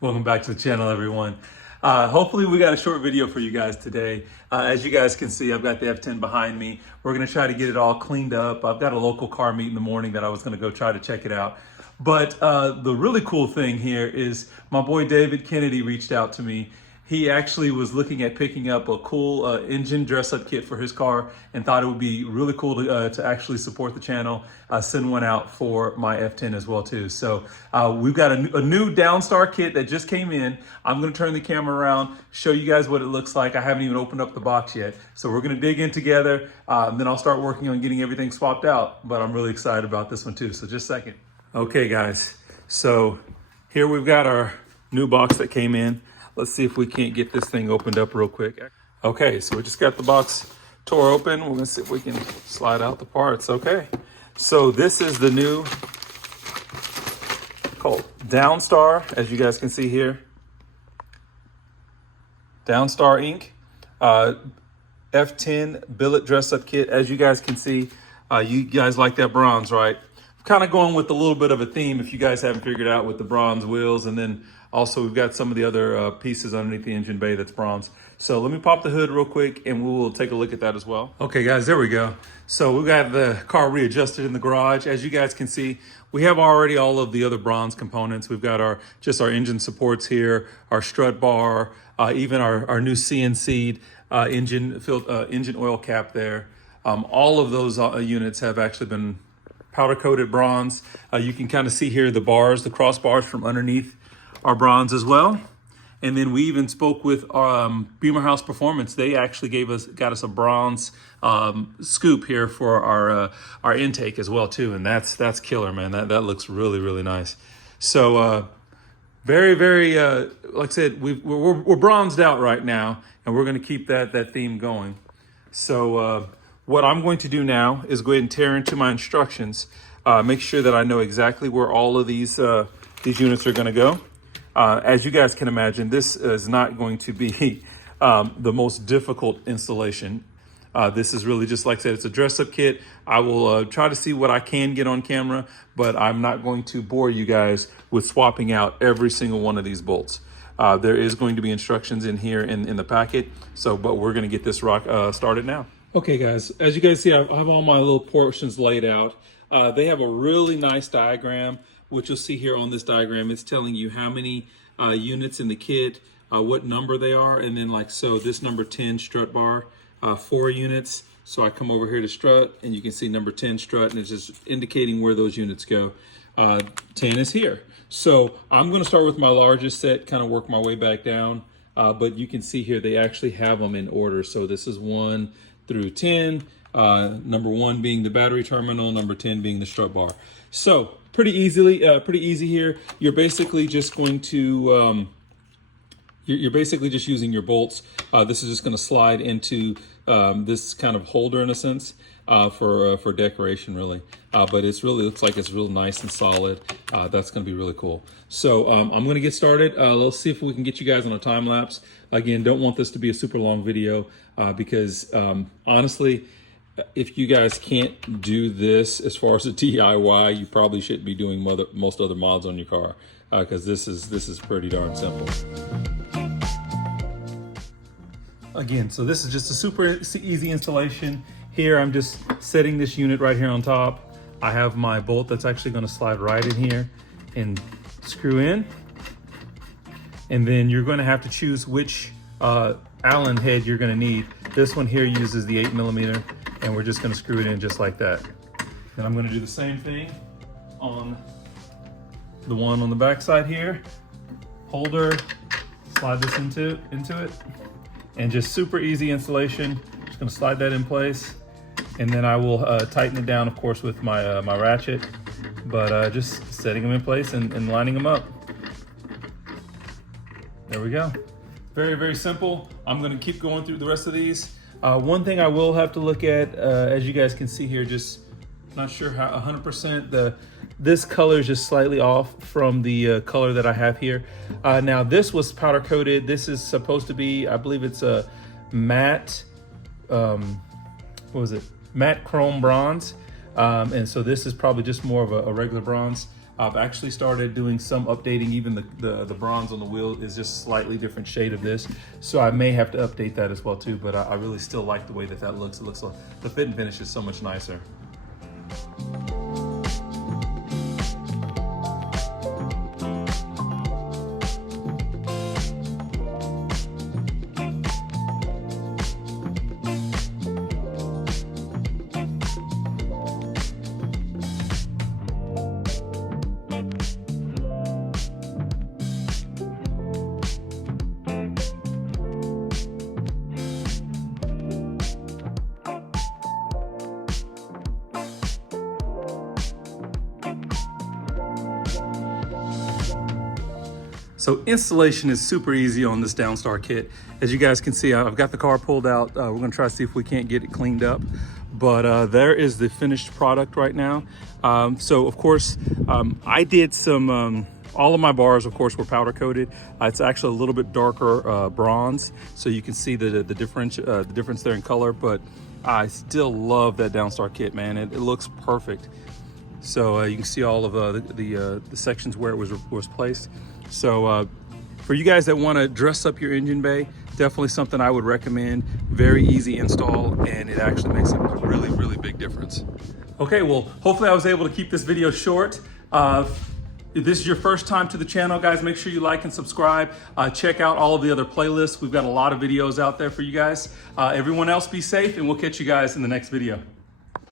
Welcome back to the channel, everyone. Hopefully we got a short video for you guys today. As you guys can see, I've got the F10 behind me. We're gonna try to get it all cleaned up. I've got a local car meet in the morning that I was gonna go try to check it out. But the really cool thing here is my boy David Kennedy reached out to me. He actually was looking at picking up a cool engine dress-up kit for his car and thought it would be really cool to actually support the channel. Send one out for my F10 as well too. So we've got a new Downstar kit that just came in. I'm gonna turn the camera around, show you guys what it looks like. I haven't even opened up the box yet. So we're gonna dig in together, and then I'll start working on getting everything swapped out. But I'm really excited about this one too, so just a second. Okay guys, so here we've got our new box that came in. Let's see if we can't get this thing opened up real quick. Okay, so we just got the box tore open. We're gonna see if we can slide out the parts. Okay, so this is the new called Downstar, as you guys can see here. Downstar Inc. F10 billet dress-up kit. As you guys can see, you guys like that bronze, right? I'm kind of going with a little bit of a theme, if you guys haven't figured out, with the bronze wheels, and then also we've got some of the other pieces underneath the engine bay that's bronze. So let me pop the hood real quick and we will take a look at that as well. Okay guys, there we go. So we've got the car readjusted in the garage. As you guys can see, we have already all of the other bronze components. We've got our engine supports here, our strut bar, even our new CNC'd engine oil cap there. All of those units have actually been powder coated bronze. You can kind of see here the bars, the crossbars from underneath are bronze as well. And then we even spoke with Beamer House Performance. They actually got us a bronze scoop here for our intake as well too. And that's killer, man. That looks really, really nice. So very, like I said, we're bronzed out right now, and we're going to keep that theme going. So what I'm going to do now is go ahead and tear into my instructions, make sure that I know exactly where all of these units are going to go. As you guys can imagine, this is not going to be the most difficult installation. This is really just, like I said, it's a dress-up kit. I will try to see what I can get on camera, but I'm not going to bore you guys with swapping out every single one of these bolts. There is going to be instructions in here in the packet, but we're going to get this started now. Okay guys, as you guys see, I have all my little portions laid out. They have a really nice diagram, which you'll see here on this diagram. It's telling you how many units in the kit, what number they are, and then like so, this number 10 strut bar, 4 units. So I come over here to strut, and you can see number 10 strut, and it's just indicating where those units go. 10 is here. So I'm gonna start with my largest set, kind of work my way back down, but you can see here they actually have them in order. So this is 1 through 10, number 1 being the battery terminal, number 10 being the strut bar. So pretty easy here. You're basically just going to you're basically just using your bolts. This is just going to slide into this kind of holder in a sense for decoration, really. But it's really looks like it's real nice and solid. That's going to be really cool. So I'm going to get started. Let's see if we can get you guys on a time lapse. Again, don't want this to be a super long video because honestly, if you guys can't do this as far as a DIY, you probably shouldn't be doing most other mods on your car because this is pretty darn simple. Again, so this is just a super easy installation. Here I'm just setting this unit right here on top. I have my bolt that's actually going to slide right in here and screw in. And then you're going to have to choose which Allen head you're going to need. This one here uses the 8mm. And we're just going to screw it in just like that. And I'm going to do the same thing on the one on the back side here. Holder, slide this into it, and just super easy installation. Just going to slide that in place, and then I will tighten it down, of course, with my my ratchet. But just setting them in place and lining them up. There we go. Very, very simple. I'm going to keep going through the rest of these. One thing I will have to look at, as you guys can see here, just not sure how 100%, this color is just slightly off from the color that I have here. Now this was powder coated. This is supposed to be, I believe it's a matte, matte chrome bronze. And so this is probably just more of a regular bronze. I've actually started doing some updating. Even the bronze on the wheel is just slightly different shade of this. So I may have to update that as well too, but I really still like the way that looks. It looks like the fit and finish is so much nicer. So installation is super easy on this Downstar kit. As you guys can see, I've got the car pulled out. We're gonna try to see if we can't get it cleaned up. But there is the finished product right now. So of course, I did some, all of my bars, of course, were powder coated. It's actually a little bit darker bronze. So you can see the difference there in color, but I still love that Downstar kit, man. It looks perfect. So you can see all of the sections where it was placed. So for you guys that want to dress up your engine bay, definitely something I would recommend. Very easy install, and it actually makes a really, really big difference. Okay, well, hopefully I was able to keep this video short. If this is your first time to the channel, guys, make sure you like and subscribe. Check out all of the other playlists. We've got a lot of videos out there for you guys. Everyone else be safe, and we'll catch you guys in the next video.